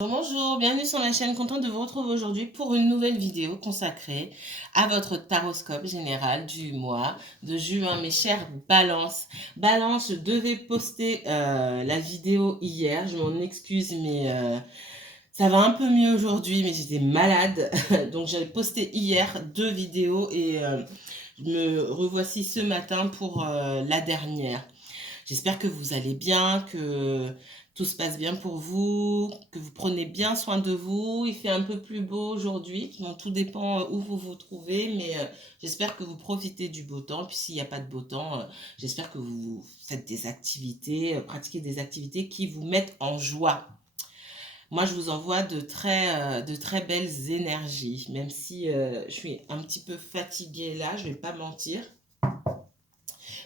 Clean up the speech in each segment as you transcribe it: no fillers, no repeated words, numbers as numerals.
Bonjour, bienvenue sur ma chaîne, contente de vous retrouver aujourd'hui pour une nouvelle vidéo consacrée à votre taroscope général du mois de juin. Mes chers Balance, je devais poster la vidéo hier, je m'en excuse mais ça va un peu mieux aujourd'hui, mais j'étais malade, donc j'avais posté hier 2 vidéos et me revoici ce matin pour la dernière. J'espère que vous allez bien, que tout se passe bien pour vous, que vous prenez bien soin de vous. Il fait un peu plus beau aujourd'hui. Bon, tout dépend où vous vous trouvez, mais j'espère que vous profitez du beau temps. Puis s'il n'y a pas de beau temps, j'espère que vous faites des activités, pratiquez des activités qui vous mettent en joie. Moi, je vous envoie de très belles énergies, même si je suis un petit peu fatiguée là, je ne vais pas mentir.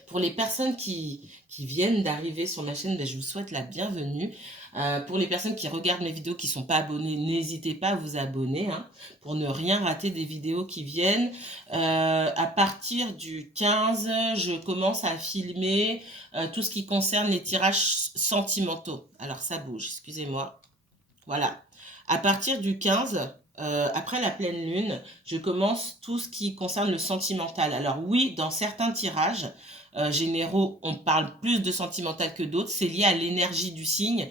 Pour les personnes qui viennent d'arriver sur ma chaîne, ben, je vous souhaite la bienvenue. Pour les personnes qui regardent mes vidéos qui ne sont pas abonnées, n'hésitez pas à vous abonner hein, pour ne rien rater des vidéos qui viennent. À partir du 15, je commence à filmer tout ce qui concerne les tirages sentimentaux. Alors ça bouge, excusez-moi. Voilà. À partir du 15, après la pleine lune, je commence tout ce qui concerne le sentimental. Alors oui, dans certains tirages généraux, on parle plus de sentimental que d'autres. C'est lié à l'énergie du signe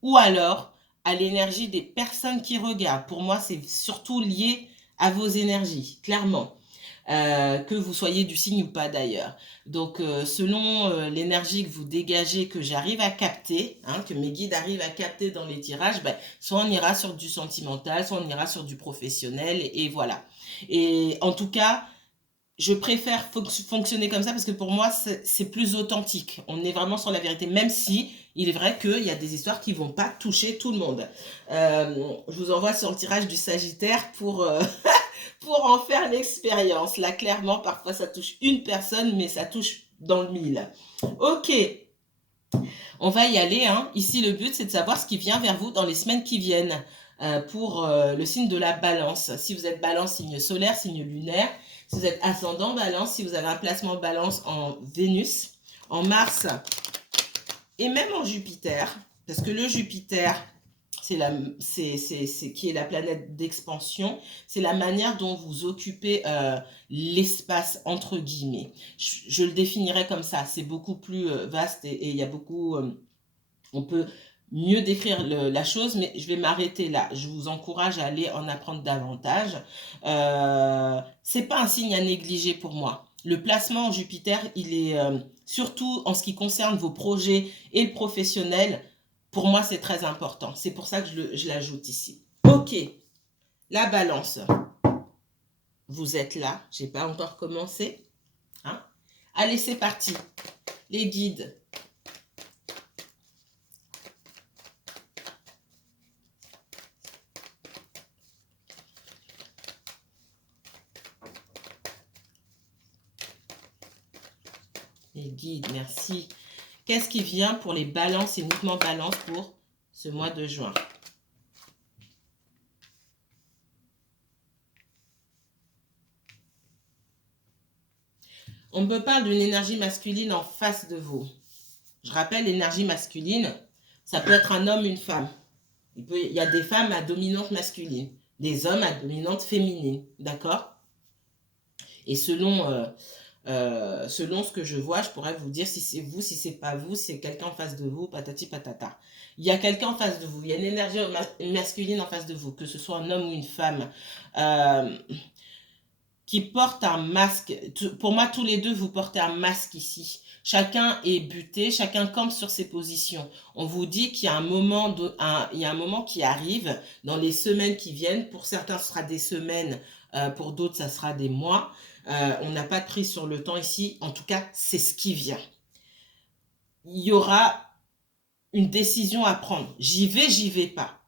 ou alors à l'énergie des personnes qui regardent. Pour moi, c'est surtout lié à vos énergies, clairement. Que vous soyez du signe ou pas d'ailleurs. Donc selon l'énergie que vous dégagez, que j'arrive à capter, hein, que mes guides arrivent à capter dans les tirages, ben, soit on ira sur du sentimental, soit on ira sur du professionnel, et voilà. Et en tout cas, je préfère fonctionner comme ça parce que pour moi, c'est plus authentique. On est vraiment sur la vérité, même si il est vrai qu'il y a des histoires qui vont pas toucher tout le monde. Je vous envoie sur le tirage du Sagittaire pour en faire l'expérience. Là, clairement, parfois, ça touche une personne, mais ça touche dans le mille. Ok, on va y aller. Hein. Ici, le but, c'est de savoir ce qui vient vers vous dans les semaines qui viennent pour le signe de la balance. Si vous êtes balance, signe solaire, signe lunaire. Si vous êtes ascendant balance, si vous avez un placement balance en Vénus, en Mars et même en Jupiter. Parce que le Jupiter, qui est la planète d'expansion, c'est la manière dont vous occupez l'espace entre guillemets. Je le définirais comme ça, c'est beaucoup plus vaste et il y a beaucoup, on peut mieux décrire la chose, mais je vais m'arrêter là. Je vous encourage à aller en apprendre davantage. C'est pas un signe à négliger pour moi. Le placement en Jupiter, il est surtout en ce qui concerne vos projets et le professionnel. Pour moi, c'est très important. C'est pour ça que je l'ajoute ici. Ok, la balance. Vous êtes là. J'ai pas encore commencé. Hein? Allez, c'est parti. Les guides. Les guides, merci. Qu'est-ce qui vient pour les balances, uniquement balance pour ce mois de juin? On me parle d'une énergie masculine en face de vous. Je rappelle, l'énergie masculine, ça peut être un homme, une femme. Il y a des femmes à dominante masculine, des hommes à dominante féminine, d'accord? Et selon ce que je vois, je pourrais vous dire si c'est vous, si c'est pas vous, si c'est quelqu'un en face de vous, patati patata. Il y a quelqu'un en face de vous, il y a une énergie masculine en face de vous, que ce soit un homme ou une femme, qui porte un masque. Pour moi, tous les deux, vous portez un masque ici. Chacun est buté, chacun campe sur ses positions. On vous dit qu'il y a il y a un moment qui arrive dans les semaines qui viennent. Pour certains, ce sera des semaines, pour d'autres, ça sera des mois. On n'a pas de prise sur le temps ici. En tout cas, c'est ce qui vient. Il y aura une décision à prendre. J'y vais pas.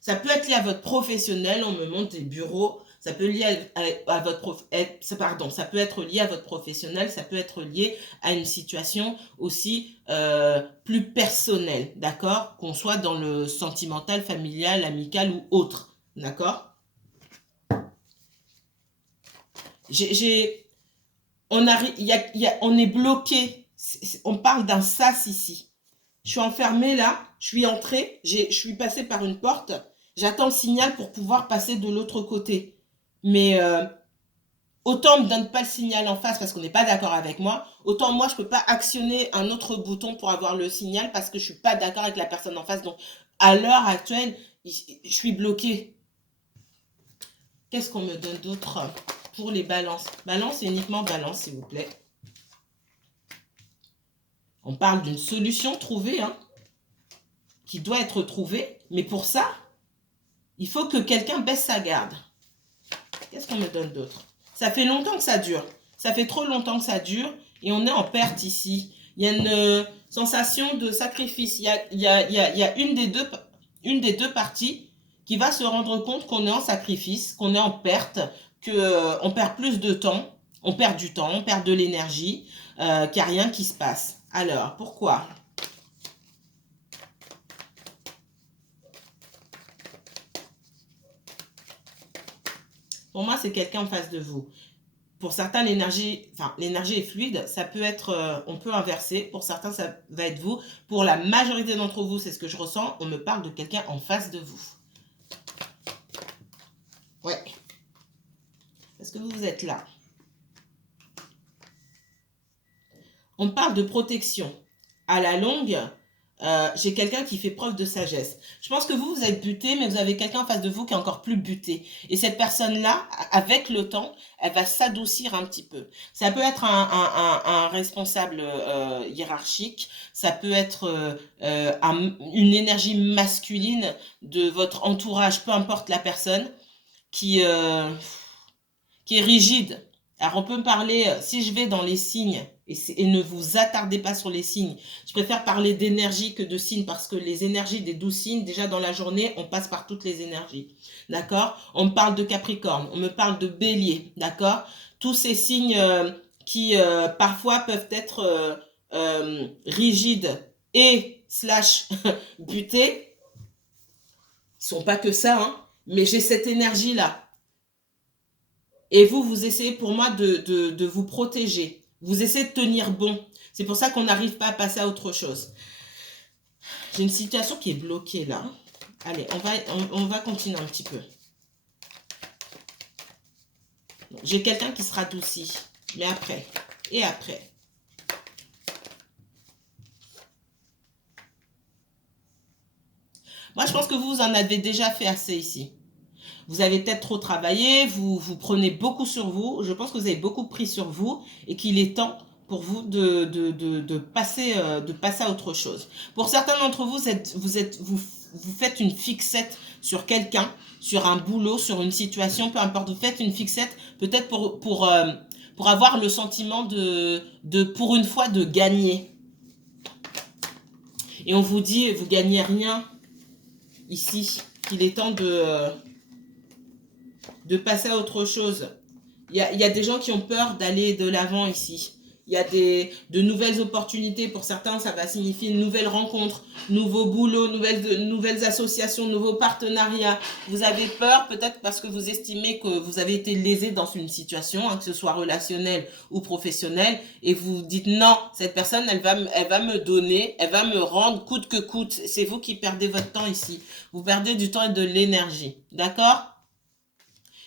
Ça peut être lié à votre professionnel, on me montre des bureaux, ça peut lié à votre ça peut être lié à votre professionnel, ça peut être lié à une situation aussi plus personnelle, d'accord? Qu'on soit dans le sentimental, familial, amical ou autre, d'accord? On est bloqué, on parle d'un sas ici. Je suis enfermée là, je suis entrée, je suis passée par une porte. J'attends le signal pour pouvoir passer de l'autre côté. Mais autant on me donne pas le signal en face parce qu'on n'est pas d'accord avec moi, autant moi je peux pas actionner un autre bouton pour avoir le signal parce que je suis pas d'accord avec la personne en face. Donc à l'heure actuelle, je suis bloquée. Qu'est-ce qu'on me donne d'autre pour les balances? Balance et uniquement balance, s'il vous plaît. On parle d'une solution trouvée, hein, qui doit être trouvée. Mais pour ça, il faut que quelqu'un baisse sa garde. Qu'est-ce qu'on me donne d'autre? Ça fait longtemps que ça dure. Ça fait trop longtemps que ça dure. Et on est en perte ici. Il y a une sensation de sacrifice. Il y a une des deux parties qui va se rendre compte qu'on est en sacrifice, qu'on est en perte, qu'on perd plus de temps, on perd du temps, on perd de l'énergie, qu'il n'y a rien qui se passe. Alors, pourquoi? Pour moi, c'est quelqu'un en face de vous. Pour certains, l'énergie est fluide. Ça peut être, on peut inverser. Pour certains, ça va être vous. Pour la majorité d'entre vous, c'est ce que je ressens. On me parle de quelqu'un en face de vous. Ouais. Parce que vous êtes là. On parle de protection. À la longue, j'ai quelqu'un qui fait preuve de sagesse. Je pense que vous êtes buté, mais vous avez quelqu'un en face de vous qui est encore plus buté. Et cette personne-là, avec le temps, elle va s'adoucir un petit peu. Ça peut être un responsable hiérarchique, ça peut être une énergie masculine de votre entourage, peu importe la personne, qui, euh, qui est rigide. Alors on peut me parler, si je vais dans les signes, et ne vous attardez pas sur les signes, je préfère parler d'énergie que de signes, parce que les énergies des 12 signes, déjà dans la journée, on passe par toutes les énergies, d'accord? On me parle de Capricorne, on me parle de Bélier, d'accord? Tous ces signes qui parfois peuvent être rigides et slash butés, ils sont pas que ça, hein, mais j'ai cette énergie-là. Et vous, vous essayez pour moi de vous protéger. Vous essayez de tenir bon. C'est pour ça qu'on n'arrive pas à passer à autre chose. J'ai une situation qui est bloquée là. Allez, on va continuer un petit peu. J'ai quelqu'un qui se radoucit. Mais après. Et après. Moi, je pense que vous en avez déjà fait assez ici. Vous avez peut-être trop travaillé, vous prenez beaucoup sur vous. Je pense que vous avez beaucoup pris sur vous et qu'il est temps pour vous de passer à autre chose. Pour certains d'entre vous, vous faites une fixette sur quelqu'un, sur un boulot, sur une situation, peu importe. Vous faites une fixette peut-être pour avoir le sentiment pour une fois, de gagner. Et on vous dit, vous gagnez rien ici, qu'il est temps de passer à autre chose. Il y a des gens qui ont peur d'aller de l'avant ici. Il y a de nouvelles opportunités. Pour certains, ça va signifier une nouvelle rencontre, nouveau boulot, nouvelles associations, nouveaux partenariats. Vous avez peur peut-être parce que vous estimez que vous avez été lésé dans une situation, hein, que ce soit relationnelle ou professionnelle, et vous dites non, cette personne, elle va me donner, elle va me rendre coûte que coûte. C'est vous qui perdez votre temps ici. Vous perdez du temps et de l'énergie. D'accord ?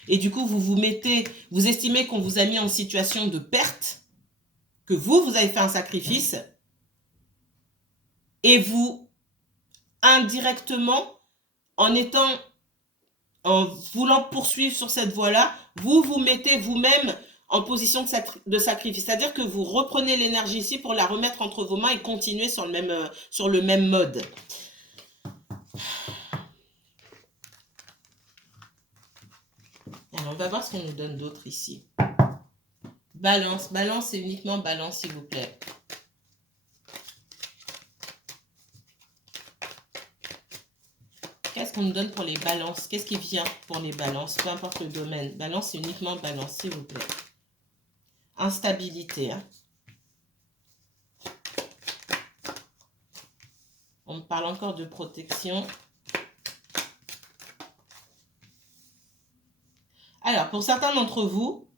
Et du coup, vous estimez qu'on vous a mis en situation de perte, que vous avez fait un sacrifice, et vous, indirectement, en voulant poursuivre sur cette voie-là, vous mettez vous-même en position de sacrifice. C'est-à-dire que vous reprenez l'énergie ici pour la remettre entre vos mains et continuer sur le même mode. Alors, on va voir ce qu'on nous donne d'autre ici. Balance, balance et uniquement balance, s'il vous plaît. Qu'est-ce qu'on nous donne pour les balances? Qu'est-ce qui vient pour les balances? Peu importe le domaine. Balance et uniquement balance, s'il vous plaît. Instabilité. Hein. On me parle encore de protection. Alors, pour certains d'entre vous,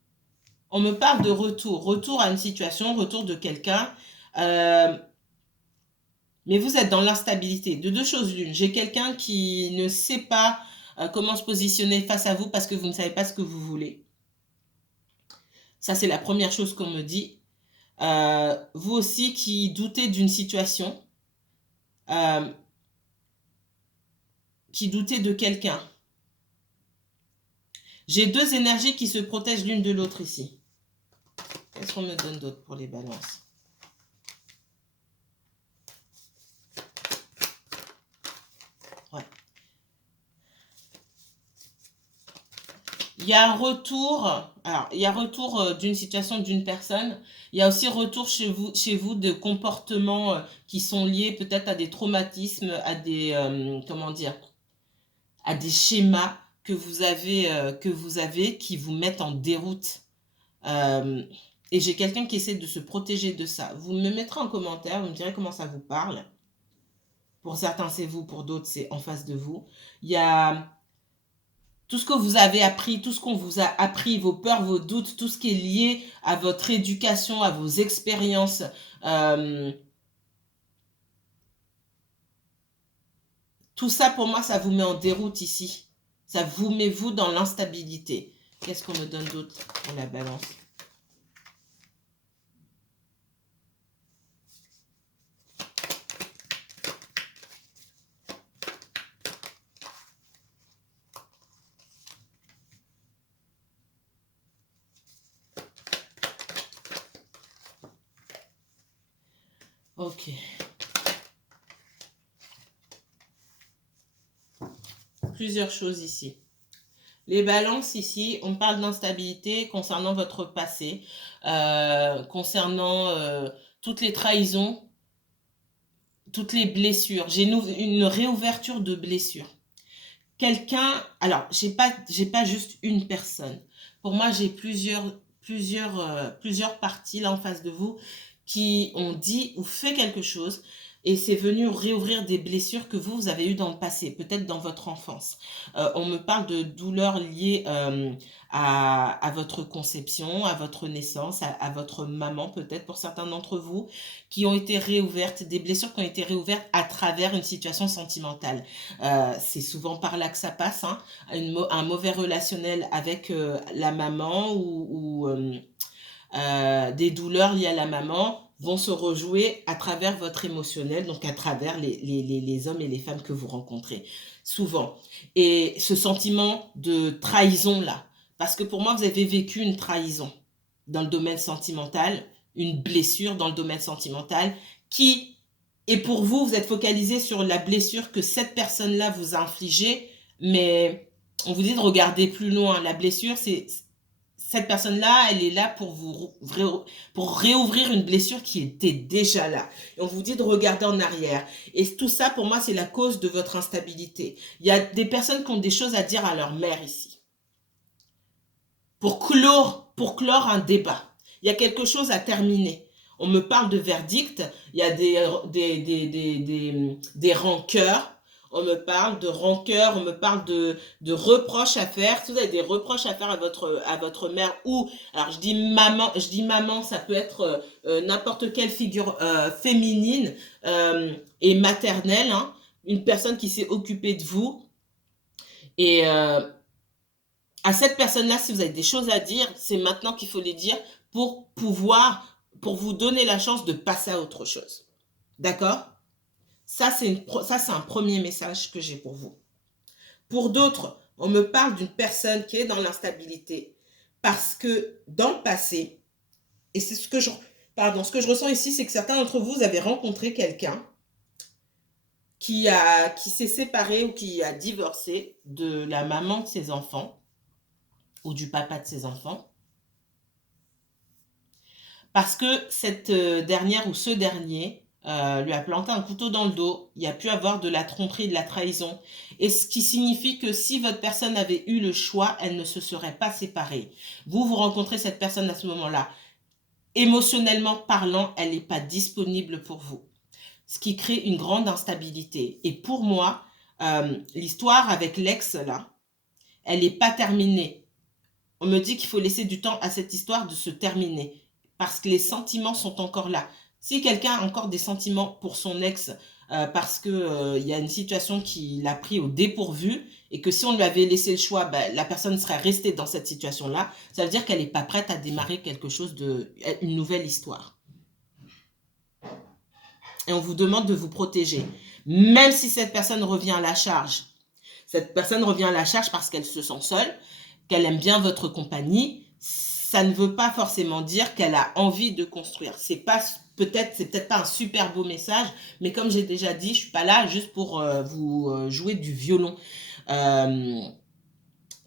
on me parle de retour. Retour à une situation, retour de quelqu'un. Mais vous êtes dans l'instabilité. De deux choses l'une. J'ai quelqu'un qui ne sait pas comment se positionner face à vous parce que vous ne savez pas ce que vous voulez. Ça, c'est la première chose qu'on me dit. Vous aussi qui doutez d'une situation, qui doutez de quelqu'un. J'ai deux énergies qui se protègent l'une de l'autre ici. Qu'est-ce qu'on me donne d'autre pour les balances? Ouais. Il y a un retour, alors il y a retour d'une situation d'une personne, il y a aussi retour chez vous de comportements qui sont liés peut-être à des traumatismes, à des, comment dire, à des schémas que vous avez qui vous mettent en déroute. Et j'ai quelqu'un qui essaie de se protéger de ça. Vous me mettrez en commentaire, vous me direz comment ça vous parle. Pour certains, c'est vous, pour d'autres, c'est en face de vous. Il y a tout ce que vous avez appris, tout ce qu'on vous a appris, vos peurs, vos doutes, tout ce qui est lié à votre éducation, à vos expériences. Tout ça, pour moi, ça vous met en déroute ici. Ça vous met, vous, dans l'instabilité. Qu'est-ce qu'on me donne d'autre pour la balance? Ok. Plusieurs choses ici. Les balances ici, on parle d'instabilité concernant votre passé, concernant toutes les trahisons, toutes les blessures. J'ai une réouverture de blessures. Quelqu'un, alors j'ai pas juste une personne. Pour moi, j'ai plusieurs parties là en face de vous qui ont dit ou fait quelque chose et c'est venu réouvrir des blessures que vous avez eues dans le passé, peut-être dans votre enfance. On me parle de douleurs liées à votre conception, à votre naissance, à votre maman, peut-être pour certains d'entre vous, qui ont été réouvertes, des blessures qui ont été réouvertes à travers une situation sentimentale. C'est souvent par là que ça passe, hein, un mauvais relationnel avec la maman ou des douleurs liées à la maman vont se rejouer à travers votre émotionnel, donc à travers les hommes et les femmes que vous rencontrez, souvent. Et ce sentiment de trahison-là, parce que pour moi, vous avez vécu une trahison dans le domaine sentimental, une blessure dans le domaine sentimental, qui, et pour vous, vous êtes focalisé sur la blessure que cette personne-là vous a infligée, mais on vous dit de regarder plus loin. La blessure, c'est cette personne-là, elle est là pour réouvrir une blessure qui était déjà là. Et on vous dit de regarder en arrière. Et tout ça, pour moi, c'est la cause de votre instabilité. Il y a des personnes qui ont des choses à dire à leur mère ici. Pour clore un débat. Il y a quelque chose à terminer. On me parle de verdict. Il y a des rancœurs. On me parle de rancœur, on me parle de reproches à faire. Si vous avez des reproches à faire à votre mère ou, alors je dis maman, ça peut être n'importe quelle figure féminine et maternelle, hein, une personne qui s'est occupée de vous. Et à cette personne-là, si vous avez des choses à dire, c'est maintenant qu'il faut les dire pour vous donner la chance de passer à autre chose. D'accord ? Ça, c'est un premier message que j'ai pour vous. Pour d'autres, on me parle d'une personne qui est dans l'instabilité parce que dans le passé, et c'est ce que je ressens ici, c'est que certains d'entre vous avez rencontré quelqu'un qui s'est séparé ou qui a divorcé de la maman de ses enfants ou du papa de ses enfants parce que cette dernière ou ce dernier lui a planté un couteau dans le dos. Il y a pu avoir de la tromperie, de la trahison. Et ce qui signifie que si votre personne avait eu le choix, elle ne se serait pas séparée. Vous rencontrez cette personne à ce moment-là. Émotionnellement parlant, elle n'est pas disponible pour vous. Ce qui crée une grande instabilité. Et pour moi, l'histoire avec l'ex, là, elle n'est pas terminée. On me dit qu'il faut laisser du temps à cette histoire de se terminer. Parce que les sentiments sont encore là. Si quelqu'un a encore des sentiments pour son ex parce que il y a une situation qui l'a pris au dépourvu et que si on lui avait laissé le choix, ben, la personne serait restée dans cette situation-là. Ça veut dire qu'elle n'est pas prête à démarrer quelque chose une nouvelle histoire. Et on vous demande de vous protéger. Même si cette personne revient à la charge. Cette personne revient à la charge parce qu'elle se sent seule, qu'elle aime bien votre compagnie. Ça ne veut pas forcément dire qu'elle a envie de construire. C'est peut-être pas un super beau message, mais comme j'ai déjà dit, je suis pas là juste pour vous jouer du violon.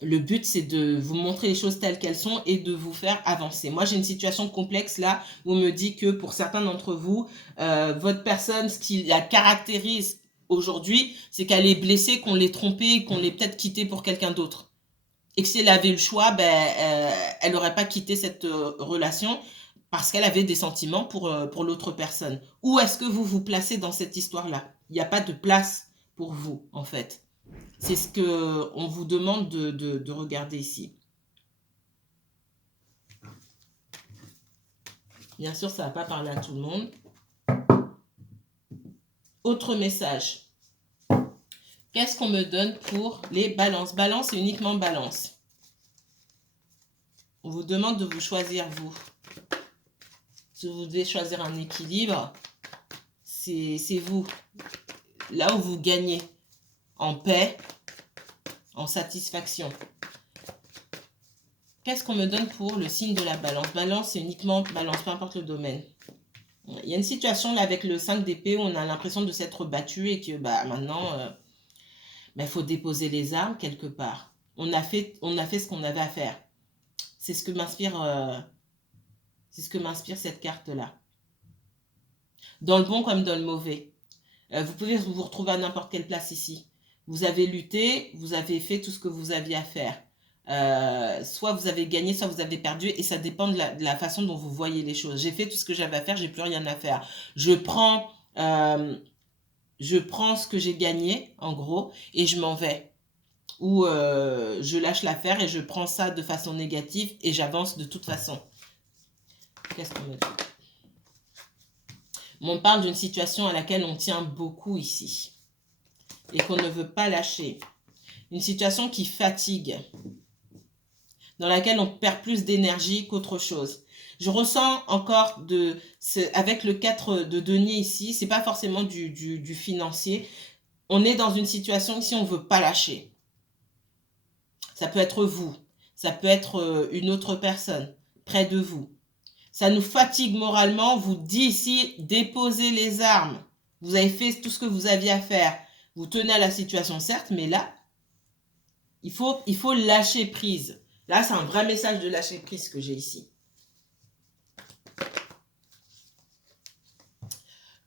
Le but, c'est de vous montrer les choses telles qu'elles sont et de vous faire avancer. Moi, j'ai une situation complexe là où on me dit que pour certains d'entre vous, votre personne, ce qui la caractérise aujourd'hui, c'est qu'elle est blessée, qu'on l'ait trompée, qu'on l'ait peut-être quittée pour quelqu'un d'autre. Et que si elle avait le choix, elle n'aurait pas quitté cette relation parce qu'elle avait des sentiments pour l'autre personne. Où est-ce que vous vous placez dans cette histoire-là? Il n'y a pas de place pour vous, en fait. C'est ce qu'on vous demande de regarder ici. Bien sûr, ça ne va pas parler à tout le monde. Autre message. Qu'est-ce qu'on me donne pour les balances? Balance, c'est uniquement balance. On vous demande de vous choisir, vous. Si vous devez choisir un équilibre, c'est vous. Là où vous gagnez en paix, en satisfaction. Qu'est-ce qu'on me donne pour le signe de la balance? Balance, c'est uniquement balance, peu importe le domaine. Il y a une situation là avec le 5 d'épée où on a l'impression de s'être battu et que maintenant, faut déposer les armes quelque part. On a fait ce qu'on avait à faire. C'est ce que m'inspire cette carte-là. Dans le bon comme dans le mauvais. Vous pouvez vous retrouver à n'importe quelle place ici. Vous avez lutté, vous avez fait tout ce que vous aviez à faire. Soit vous avez gagné, soit vous avez perdu, et ça dépend de la façon dont vous voyez les choses. J'ai fait tout ce que j'avais à faire, j'ai plus rien à faire. Je prends ce que j'ai gagné, en gros, et je m'en vais. Ou je lâche l'affaire et je prends ça de façon négative et j'avance de toute façon. Qu'est-ce qu'on me dit? On parle d'une situation à laquelle on tient beaucoup ici et qu'on ne veut pas lâcher. Une situation qui fatigue, dans laquelle on perd plus d'énergie qu'autre chose. Je ressens encore avec le 4 de denier ici, c'est pas forcément du financier. On est dans une situation ici, on ne veut pas lâcher. Ça peut être vous, ça peut être une autre personne près de vous. Ça nous fatigue moralement, vous dit ici, déposez les armes. Vous avez fait tout ce que vous aviez à faire. Vous tenez à la situation, certes, mais là, il faut lâcher prise. Là, c'est un vrai message de lâcher prise que j'ai ici.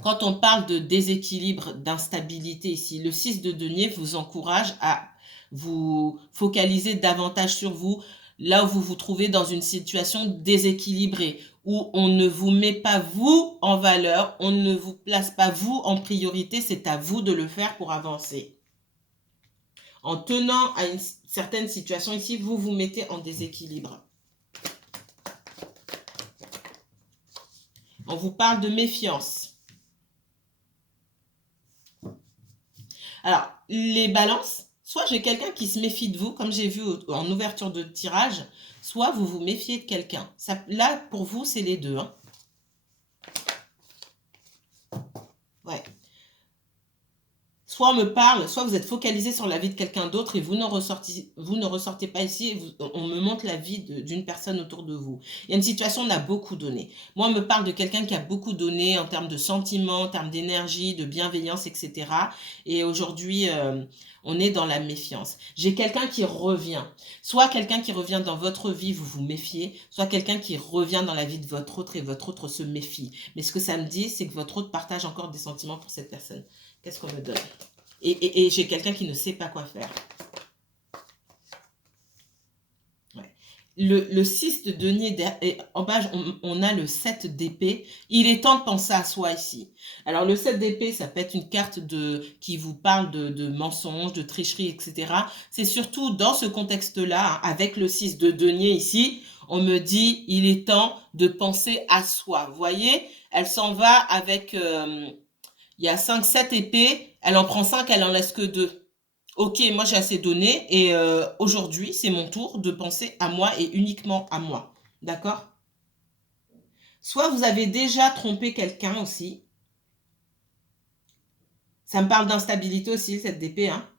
Quand on parle de déséquilibre, d'instabilité ici, le 6 de denier vous encourage à vous focaliser davantage sur vous, là où vous vous trouvez dans une situation déséquilibrée, où on ne vous met pas vous en valeur, on ne vous place pas vous en priorité, c'est à vous de le faire pour avancer. En tenant à une certaine situation ici, vous vous mettez en déséquilibre. On vous parle de méfiance. Alors, les balances, soit j'ai quelqu'un qui se méfie de vous, comme j'ai vu en ouverture de tirage, soit vous vous méfiez de quelqu'un. Là, pour vous, c'est les deux. Hein. Ouais. Soit on me parle, soit vous êtes focalisé sur la vie de quelqu'un d'autre et vous ne ressortez pas ici et on me montre la vie d'une personne autour de vous. Il y a une situation où on a beaucoup donné. Moi, on me parle de quelqu'un qui a beaucoup donné en termes de sentiments, en termes d'énergie, de bienveillance, etc. Et aujourd'hui, on est dans la méfiance. J'ai quelqu'un qui revient. Soit quelqu'un qui revient dans votre vie, vous vous méfiez, soit quelqu'un qui revient dans la vie de votre autre et votre autre se méfie. Mais ce que ça me dit, c'est que votre autre partage encore des sentiments pour cette personne. Qu'est-ce qu'on me donne? Et j'ai quelqu'un qui ne sait pas quoi faire. Ouais. Le 6 de denier, en bas, on a le 7 d'épée. Il est temps de penser à soi ici. Alors, le 7 d'épée, ça peut être une carte qui vous parle de mensonges, de tricherie, etc. C'est surtout dans ce contexte-là, avec le 6 de denier ici, on me dit, il est temps de penser à soi. Vous voyez, elle s'en va avec... Il y a 5, 7 épées, elle en prend 5, elle en laisse que 2. Ok, moi j'ai assez donné et aujourd'hui c'est mon tour de penser à moi et uniquement à moi. D'accord? Soit vous avez déjà trompé quelqu'un aussi. Ça me parle d'instabilité aussi, cette épée, hein.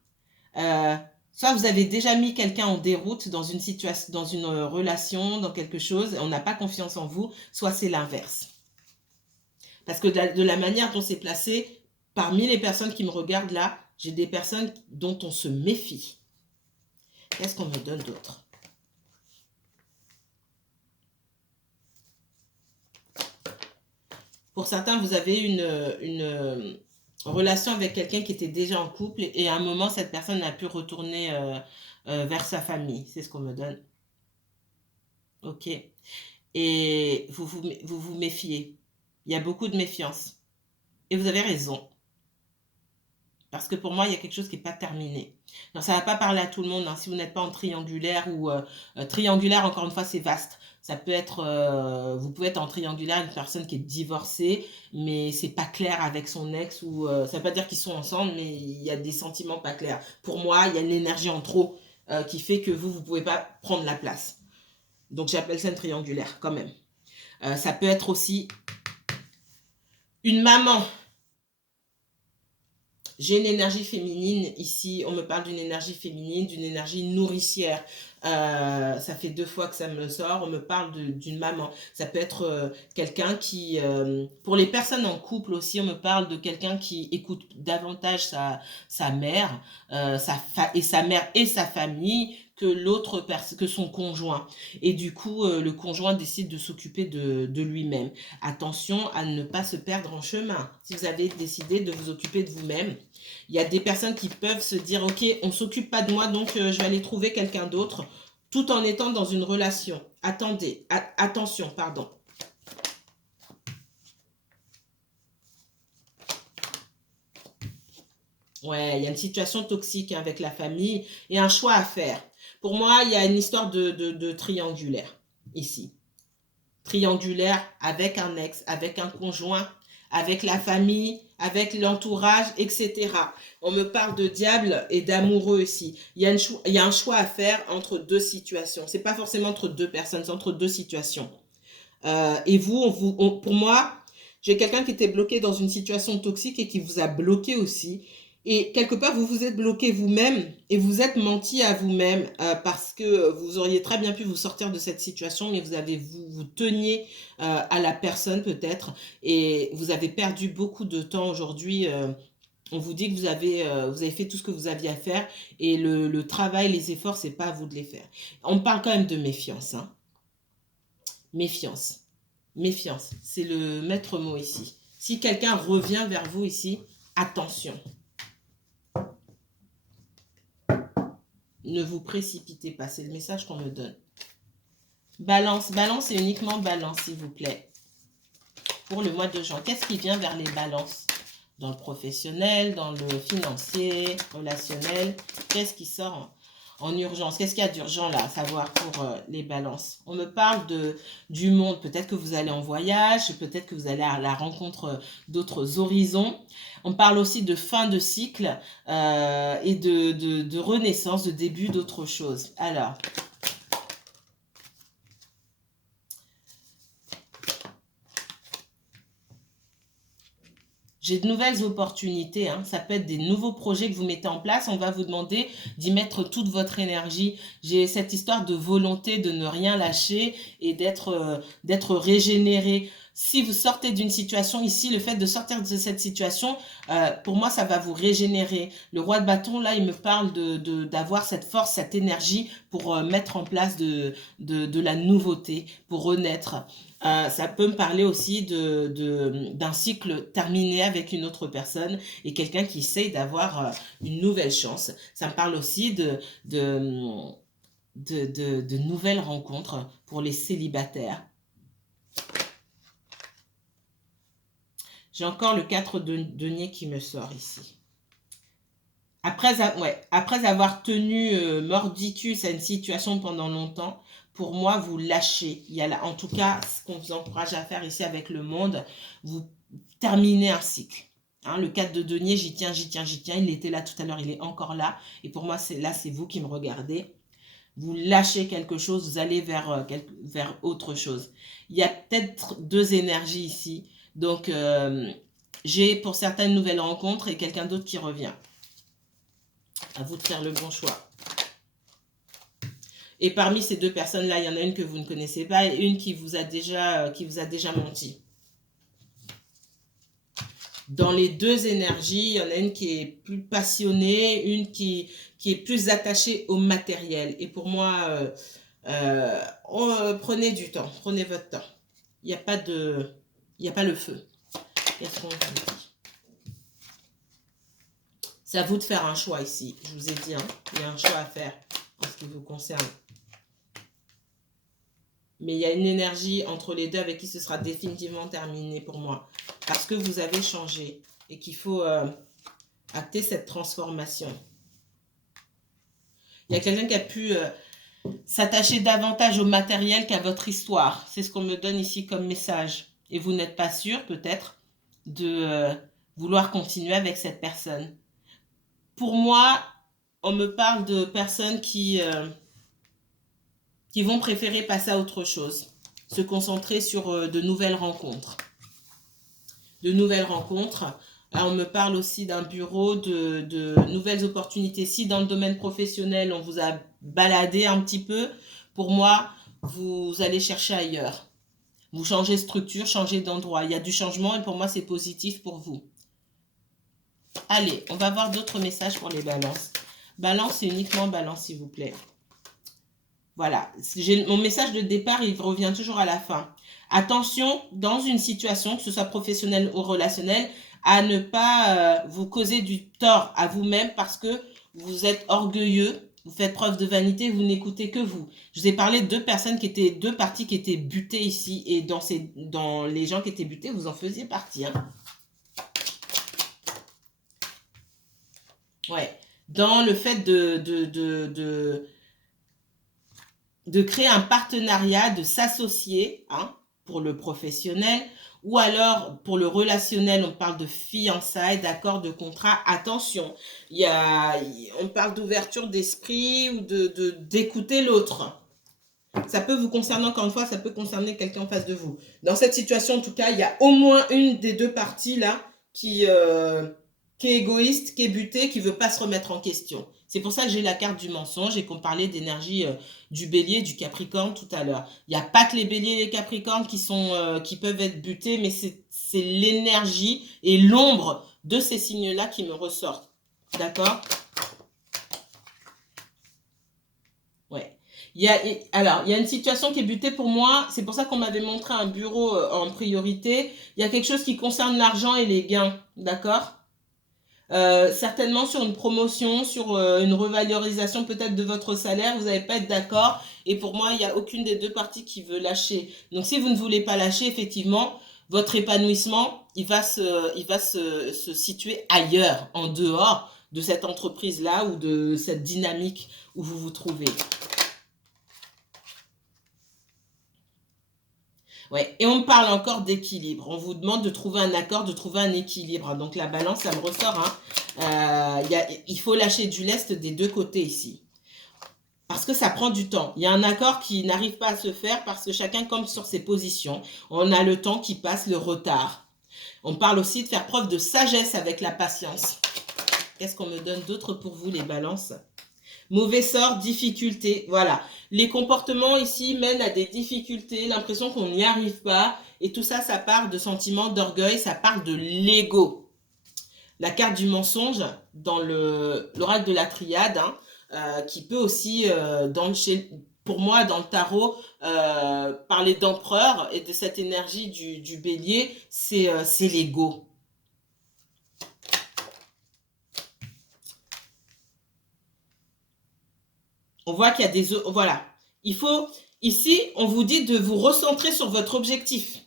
Euh, Soit vous avez déjà mis quelqu'un en déroute dans une situation, dans une relation, dans quelque chose, on n'a pas confiance en vous, soit c'est l'inverse. Parce que de la manière dont c'est placé, parmi les personnes qui me regardent là, j'ai des personnes dont on se méfie. Qu'est-ce qu'on me donne d'autre? Pour certains, vous avez une relation avec quelqu'un qui était déjà en couple et à un moment, cette personne a pu retourner vers sa famille. C'est ce qu'on me donne. Ok. Et vous méfiez. Il y a beaucoup de méfiance. Et vous avez raison. Parce que pour moi, il y a quelque chose qui n'est pas terminé. Alors, ça ne va pas parler à tout le monde, hein. Si vous n'êtes pas en triangulaire ou triangulaire, encore une fois, c'est vaste. Ça peut être, vous pouvez être en triangulaire, une personne qui est divorcée, mais c'est pas clair avec son ex ou ça ne veut pas dire qu'ils sont ensemble, mais il y a des sentiments pas clairs. Pour moi, il y a une énergie en trop qui fait que vous ne pouvez pas prendre la place. Donc j'appelle ça une triangulaire quand même. Ça peut être aussi une maman. J'ai une énergie féminine ici, on me parle d'une énergie féminine, d'une énergie nourricière. Ça fait 2 fois que ça me sort, on me parle d'une maman. Ça peut être quelqu'un qui... pour les personnes en couple aussi, on me parle de quelqu'un qui écoute davantage sa mère, et sa mère et sa famille que l'autre personne, que son conjoint. Et du coup, le conjoint décide de s'occuper de lui-même. Attention à ne pas se perdre en chemin. Si vous avez décidé de vous occuper de vous-même, il y a des personnes qui peuvent se dire, ok, on ne s'occupe pas de moi, donc je vais aller trouver quelqu'un d'autre, tout en étant dans une relation. Attendez, attention, pardon. Ouais, il y a une situation toxique avec la famille et un choix à faire. Pour moi, il y a une histoire de triangulaire ici. Triangulaire avec un ex, avec un conjoint, avec la famille, avec l'entourage, etc. On me parle de diable et d'amoureux ici. Il y a un choix à faire entre 2 situations. C'est pas forcément entre 2 personnes, c'est entre 2 situations. Et pour moi, j'ai quelqu'un qui était bloqué dans une situation toxique et qui vous a bloqué aussi. Et quelque part, vous vous êtes bloqué vous-même et vous êtes menti à vous-même parce que vous auriez très bien pu vous sortir de cette situation, mais vous teniez à la personne peut-être et vous avez perdu beaucoup de temps aujourd'hui. On vous dit que vous avez fait tout ce que vous aviez à faire et le travail, les efforts, c'est pas à vous de les faire. On parle quand même de méfiance, hein. Méfiance. Méfiance, c'est le maître mot ici. Si quelqu'un revient vers vous ici, attention. Ne vous précipitez pas, c'est le message qu'on me donne. Balance, balance et uniquement balance, s'il vous plaît. Pour le mois de juin, qu'est-ce qui vient vers les balances? Dans le professionnel, dans le financier, relationnel, qu'est-ce qui sort en urgence? Qu'est-ce qu'il y a d'urgent là, à savoir pour les balances? On me parle du monde, peut-être que vous allez en voyage, peut-être que vous allez à la rencontre d'autres horizons. On parle aussi de fin de cycle et de renaissance, de début d'autre chose. Alors, j'ai de nouvelles opportunités, hein. Ça peut être des nouveaux projets que vous mettez en place. On va vous demander d'y mettre toute votre énergie. J'ai cette histoire de volonté de ne rien lâcher et d'être régénéré. Si vous sortez d'une situation ici, le fait de sortir de cette situation, pour moi, ça va vous régénérer. Le roi de bâton, là, il me parle d'avoir cette force, cette énergie pour mettre en place de la nouveauté, pour renaître. Ça peut me parler aussi d'un cycle terminé avec une autre personne et quelqu'un qui essaye d'avoir une nouvelle chance. Ça me parle aussi de nouvelles rencontres pour les célibataires. J'ai encore le 4 de denier qui me sort ici. Après avoir tenu mordicus à une situation pendant longtemps, pour moi, vous lâchez. Il y a là, en tout cas, ce qu'on vous encourage à faire ici avec le monde, vous terminez un cycle. Hein, le 4 de denier, j'y tiens, j'y tiens, j'y tiens. Il était là tout à l'heure, il est encore là. Et pour moi, c'est vous qui me regardez. Vous lâchez quelque chose, vous allez vers autre chose. Il y a peut-être deux énergies ici. Donc, j'ai pour certaines nouvelles rencontres et quelqu'un d'autre qui revient. À vous de faire le bon choix. Et parmi ces deux personnes-là, il y en a une que vous ne connaissez pas et une qui vous a déjà menti. Dans les deux énergies, il y en a une qui est plus passionnée, une qui est plus attachée au matériel. Et pour moi, prenez du temps, prenez votre temps. Il n'y a pas le feu. Qu'est-ce qu'on vous dit? C'est à vous de faire un choix ici. Je vous ai dit, hein, il y a un choix à faire en ce qui vous concerne. Mais il y a une énergie entre les deux avec qui ce sera définitivement terminé pour moi. Parce que vous avez changé et qu'il faut acter cette transformation. Il y a quelqu'un qui a pu s'attacher davantage au matériel qu'à votre histoire. C'est ce qu'on me donne ici comme message. Et vous n'êtes pas sûr, peut-être, de vouloir continuer avec cette personne. Pour moi, on me parle de personnes qui vont préférer passer à autre chose. Se concentrer sur de nouvelles rencontres. De nouvelles rencontres. Alors, on me parle aussi d'un bureau, de nouvelles opportunités. Si dans le domaine professionnel, on vous a baladé un petit peu, pour moi, vous allez chercher ailleurs. Vous changez de structure, changez d'endroit. Il y a du changement et pour moi, c'est positif pour vous. Allez, on va voir d'autres messages pour les balances. Balance et uniquement balance, s'il vous plaît. Voilà, mon message de départ, il revient toujours à la fin. Attention, dans une situation, que ce soit professionnelle ou relationnelle, à ne pas vous causer du tort à vous-même parce que vous êtes orgueilleux, vous faites preuve de vanité, vous n'écoutez que vous. Je vous ai parlé de deux parties qui étaient butées ici et dans les gens qui étaient butés, vous en faisiez partie. Hein. Ouais, dans le fait de créer un partenariat, de s'associer hein, pour le professionnel, ou alors pour le relationnel, on parle de fiançailles, d'accord, de contrat. Attention, on parle d'ouverture d'esprit ou d'écouter l'autre. Ça peut vous concerner, encore une fois, ça peut concerner quelqu'un en face de vous. Dans cette situation, en tout cas, il y a au moins une des deux parties là qui est égoïste, qui est butée, qui ne veut pas se remettre en question. C'est pour ça que j'ai la carte du mensonge et qu'on parlait d'énergie du bélier, du capricorne tout à l'heure. Il n'y a pas que les béliers et les capricornes qui peuvent être butés, mais c'est l'énergie et l'ombre de ces signes-là qui me ressortent. D'accord ? Ouais. Alors, il y a une situation qui est butée pour moi. C'est pour ça qu'on m'avait montré un bureau en priorité. Il y a quelque chose qui concerne l'argent et les gains. D'accord ? Certainement sur une promotion, sur une revalorisation peut-être de votre salaire, vous n'allez pas être d'accord. Et pour moi, il n'y a aucune des deux parties qui veut lâcher. Donc, si vous ne voulez pas lâcher, effectivement, votre épanouissement, il va se situer ailleurs, en dehors de cette entreprise-là ou de cette dynamique où vous vous trouvez. Ouais. Et on me parle encore d'équilibre. On vous demande de trouver un accord, de trouver un équilibre. Donc la balance, ça me ressort. Hein. Il faut lâcher du lest des deux côtés ici. Parce que ça prend du temps. Il y a un accord qui n'arrive pas à se faire parce que chacun campe sur ses positions. On a le temps qui passe, le retard. On parle aussi de faire preuve de sagesse avec la patience. Qu'est-ce qu'on me donne d'autre pour vous, les balances ? Mauvais sort, difficulté, voilà. Les comportements ici mènent à des difficultés, l'impression qu'on n'y arrive pas. Et tout ça, ça part de sentiments d'orgueil, ça part de l'ego. La carte du mensonge, dans l'oracle de la triade, hein, qui peut aussi, pour moi, dans le tarot, parler d'empereur et de cette énergie du bélier, c'est l'ego. On voit qu'il y a des... Voilà. Il faut... Ici, on vous dit de vous recentrer sur votre objectif.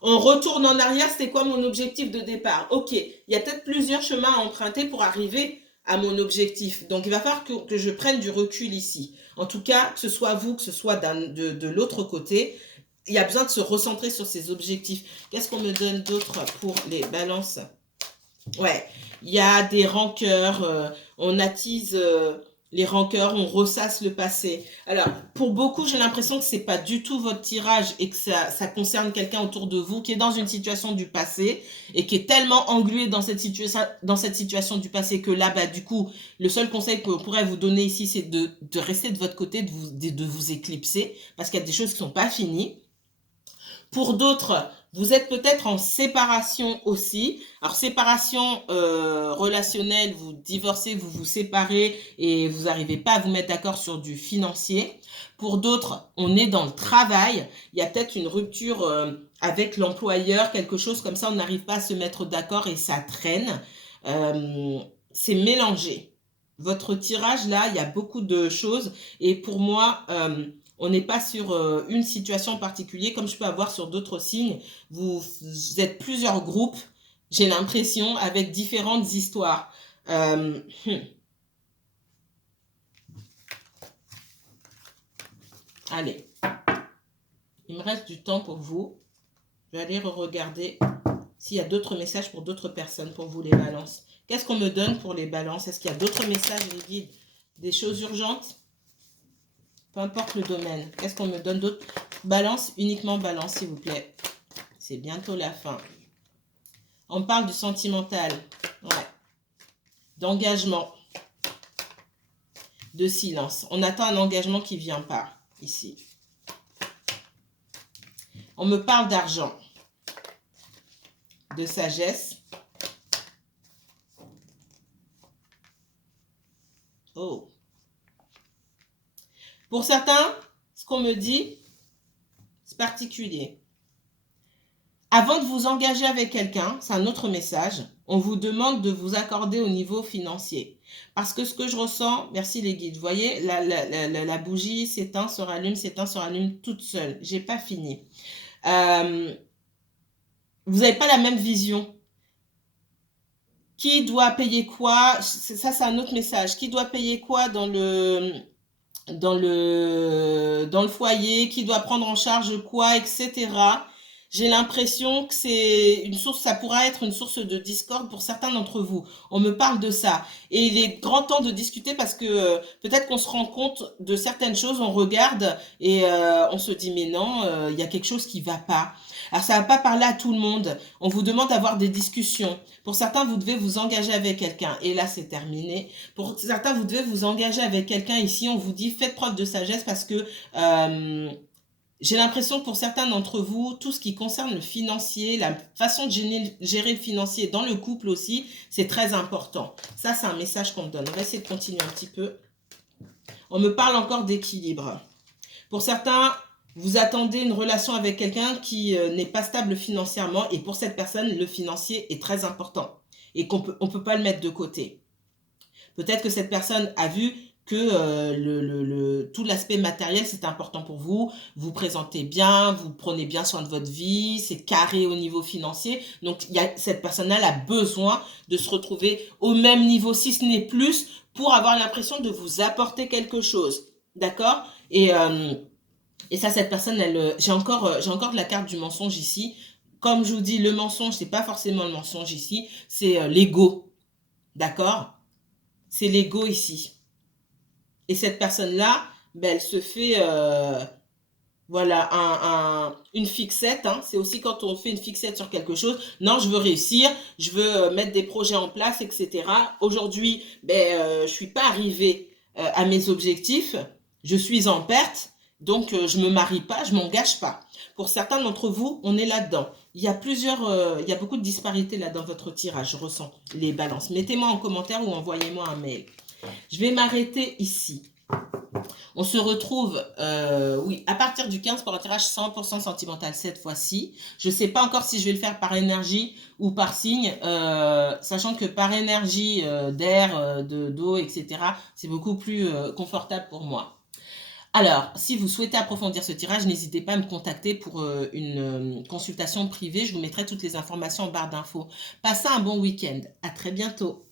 On retourne en arrière, c'était quoi mon objectif de départ? Ok, il y a peut-être plusieurs chemins à emprunter pour arriver à mon objectif. Donc, il va falloir que je prenne du recul ici. En tout cas, que ce soit vous, que ce soit de l'autre côté, il y a besoin de se recentrer sur ses objectifs. Qu'est-ce qu'on me donne d'autre pour les balances? Ouais, il y a des rancœurs, on attise les rancœurs, on ressasse le passé. Alors, pour beaucoup, j'ai l'impression que c'est pas du tout votre tirage et que ça concerne quelqu'un autour de vous qui est dans une situation du passé et qui est tellement englué dans cette situation du passé que là, bah, du coup, le seul conseil qu'on pourrait vous donner ici, c'est de rester de votre côté, de vous éclipser parce qu'il y a des choses qui sont pas finies. Pour d'autres, vous êtes peut-être en séparation aussi. Alors, séparation relationnelle, vous divorcez, vous vous séparez et vous n'arrivez pas à vous mettre d'accord sur du financier. Pour d'autres, on est dans le travail. Il y a peut-être une rupture avec l'employeur, quelque chose comme ça, on n'arrive pas à se mettre d'accord et ça traîne. C'est mélangé. Votre tirage, là, il y a beaucoup de choses. Et pour moi, on n'est pas sur une situation en particulier, comme je peux avoir sur d'autres signes. Vous êtes plusieurs groupes, j'ai l'impression, avec différentes histoires. Euh, Allez, il me reste du temps pour vous. Je vais aller regarder s'il y a d'autres messages pour d'autres personnes, pour vous les balances. Qu'est-ce qu'on me donne pour les balances? Est-ce qu'il y a d'autres messages, les guides? Des choses urgentes? Peu importe le domaine. Qu'est-ce qu'on me donne d'autre? Balance, uniquement balance, s'il vous plaît. C'est bientôt la fin. On parle du sentimental, ouais. D'engagement, de silence. On attend un engagement qui ne vient pas, ici. On me parle d'argent, de sagesse. Oh. Pour certains, ce qu'on me dit, c'est particulier. Avant de vous engager avec quelqu'un, c'est un autre message, on vous demande de vous accorder au niveau financier. Parce que ce que je ressens, merci les guides, vous voyez, la bougie s'éteint, se rallume toute seule. J'ai pas fini. Vous n'avez pas la même vision. Qui doit payer quoi? Ça, c'est un autre message. Qui doit payer quoi dans le foyer? Qui doit prendre en charge quoi, etc. J'ai l'impression que c'est une source, ça pourra être une source de discorde pour certains d'entre vous. On me parle de ça. Et il est grand temps de discuter parce que peut-être qu'on se rend compte de certaines choses, on regarde et on se dit mais non, il y a quelque chose qui va pas. Alors ça va pas parler à tout le monde. On vous demande d'avoir des discussions. Pour certains, vous devez vous engager avec quelqu'un. Et là, c'est terminé. Pour certains, vous devez vous engager avec quelqu'un. Ici, on vous dit faites preuve de sagesse parce que j'ai l'impression que pour certains d'entre vous, tout ce qui concerne le financier, la façon de gérer le financier dans le couple aussi, c'est très important. Ça, c'est un message qu'on me donne. On va essayer de continuer un petit peu. On me parle encore d'équilibre. Pour certains, vous attendez une relation avec quelqu'un qui n'est pas stable financièrement et pour cette personne, le financier est très important et qu'on peut pas le mettre de côté. Peut-être que cette personne a vu que tout l'aspect matériel, c'est important pour vous. Vous présentez bien, vous prenez bien soin de votre vie, c'est carré au niveau financier. Donc, cette personne-là a besoin de se retrouver au même niveau, si ce n'est plus, pour avoir l'impression de vous apporter quelque chose. D'accord? Et ça, cette personne, j'ai encore de la carte du mensonge ici. Comme je vous dis, le mensonge, c'est pas forcément le mensonge ici, c'est l'ego. D'accord? C'est l'ego ici. Et cette personne-là, ben, elle se fait voilà, une fixette. Hein. C'est aussi quand on fait une fixette sur quelque chose. Non, je veux réussir, je veux mettre des projets en place, etc. Aujourd'hui, ben, je suis pas arrivée à mes objectifs. Je suis en perte. Donc, je me marie pas, je m'engage pas. Pour certains d'entre vous, on est là-dedans. Il y a il y a beaucoup de disparités là dans votre tirage, je ressens les balances. Mettez-moi en commentaire ou envoyez-moi un mail. Je vais m'arrêter ici. On se retrouve, oui, à partir du 15 pour un tirage 100% sentimental cette fois-ci. Je ne sais pas encore si je vais le faire par énergie ou par signe, sachant que par énergie d'air, d'eau, etc., c'est beaucoup plus confortable pour moi. Alors, si vous souhaitez approfondir ce tirage, n'hésitez pas à me contacter pour une consultation privée. Je vous mettrai toutes les informations en barre d'infos. Passez un bon week-end. À très bientôt.